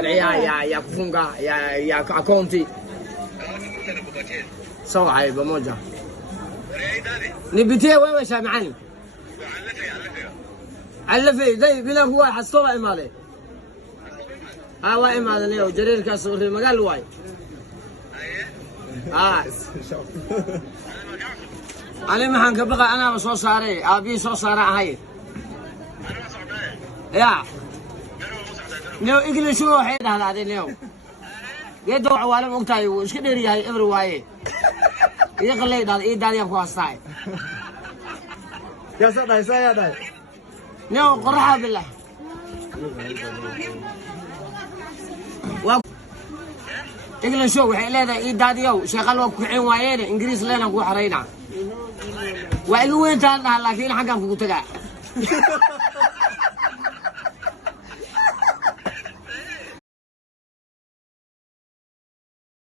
ya kufunga ya akaunti sawa hayo pamoja. Nipitie wewe shamani علفي زي بلا هو حصوله إمالي waa imaada leo jareerkaas oo magaal waay ani maxaan ka baqa anaaba soo saaray aabii soo saara ahay ya neo English waxay dhahdeen neo geedo waala ogtahay uu iska dheer yahay every waaye iyo qalay dhaad ii daadiyan ku haastay يا سيدي يا سيدي neo qoraxa billah English waxay leedahay ii daadiyow shaqal oo ku xeen waayeen Ingiriis leena ku xareeyna waa igu weyntaan laakiin xaqan ku tagaa